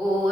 o